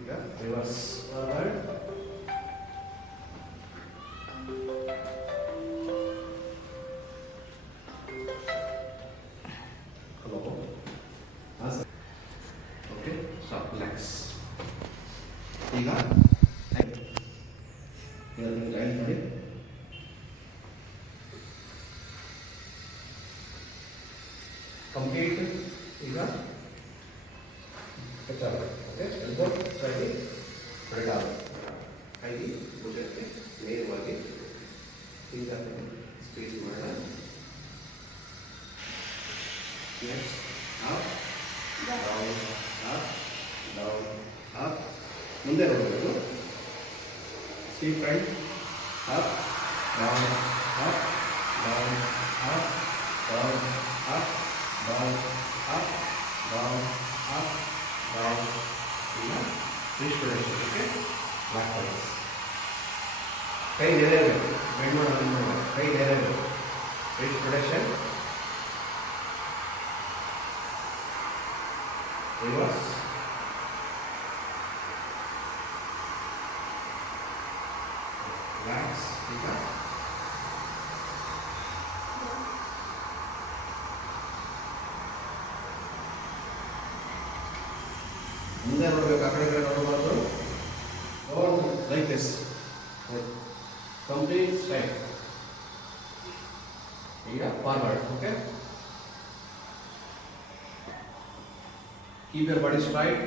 ಈಗ reverse forward. Hello, ಹಾಂ sir. Okay, stop, relax. ಈಗ ಇದನ್ನು ಜಾಯಿನ್ ಮಾಡಿ. ಕಂಪ್ಲೀಟ್. ಈಗ ಓಕೆ, ಎಲ್ಬೋ ಸೈಡಿ ಹೊರಟಾಗ ಕೈಗೆ ಭುಜಕ್ಕೆ ನೇರವಾಗಿ ಈಗ ಸ್ಪೀಚ್ ಮಾಡೋಣ. Next up down up down up. ಮುಂದೆ ನೋಡಬೇಕು. See front up down up down up down up down up down up down. ಈಗ wrist rotation. Okay, back wise. ಕೈ ನೇರ ಇರಬೇಕು, ಬೆಂಡ್ ಮಾಡೋದು, ಕೈ ನೇರ ಇರಬೇಕು. Wrist rotation. ರಿವರ್ಸ್. ರಿಲ್ಯಾಕ್ಸ್. ಈಗ ಮುಂದೆ ನೋಡಬೇಕು, ಆ ಕಡೆ ನೋಡಬಾರ್ದು. Like this, complete straight. ಈಗ forward. Okay, keep your body straight.